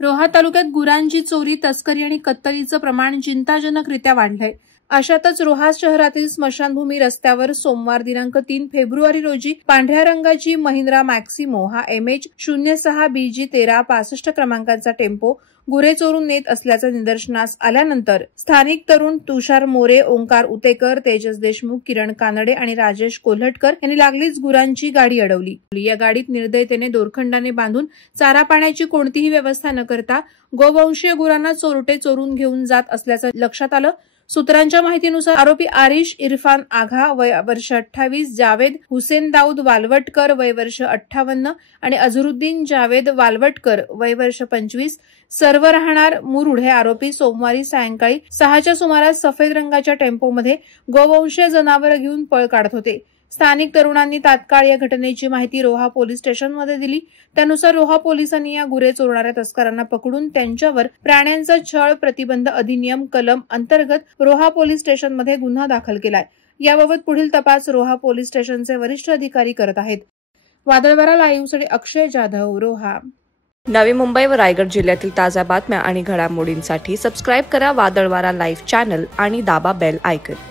रोहा तालुक्यात गुरांची चोरी, तस्करी आणि कत्तलीचं प्रमाण चिंताजनकरित्या वाढलंय. अशातच रोहा शहरातील स्मशानभूमी रस्त्यावर सोमवार दिनांक 3 फेब्रुवारी रोजी पांढऱ्या रंगाची महिंद्रा मॅक्सिमो हा MH06BG1365 क्रमांकाचा टेम्पो गुरे चोरून नेत असल्याचं निदर्शनास आल्यानंतर स्थानिक तरुण तुषार मोरे, ओंकार उतेकर, तेजस देशमुख, किरण कानडे आणि राजेश कोल्हटकर यांनी लागलीच गुरांची गाडी अडवली. या गाडीत निर्दयतेने दोरखंडाने बांधून चारा पाण्याची कोणतीही व्यवस्था न करता गोवंशीय गुरांना चोरटे चोरून घेऊन जात असल्याचं लक्षात आलं. सूत्रांच्या माहितीनुसार आरोपी आरिश इरफान आघा वय वर्ष 28, जावेद हुसेन दाऊद वालवटकर वय वर्ष 58 आणि अझरुद्दीन जावेद वालवटकर वय वर्ष 25 सर्व राहणार मुरुड हे आरोपी सोमवारी सायंकाळी 6च्या सुमारास सफेद रंगाच्या टेम्पोमध्ये गोवंशीय जनावरं घेऊन पळ काढत होते. स्थानिक तरुणांनी तात्काळ या घटनेची माहिती रोहा पोलीस स्टेशनमध्ये दिली. त्यानुसार रोहा पोलिसांनी या गुरे चोरणाऱ्या तस्करांना पकडून त्यांच्यावर प्राण्यांचा छळ प्रतिबंध अधिनियम कलम अंतर्गत रोहा पोलीस स्टेशनमध्ये गुन्हा दाखल केलाय. याबाबत पुढील तपास रोहा पोलीस स्टेशनचे वरिष्ठ अधिकारी करत आहेत. वादळवारा लाईव्हसाठी अक्षय जाधव, रोहा. नवी मुंबई व रायगड जिल्ह्यातील ताज्या बातम्या आणि घडामोडींसाठी सबस्क्राईब करा वादळवारा लाईव्ह चॅनल आणि दाबा बेल आयकॉन.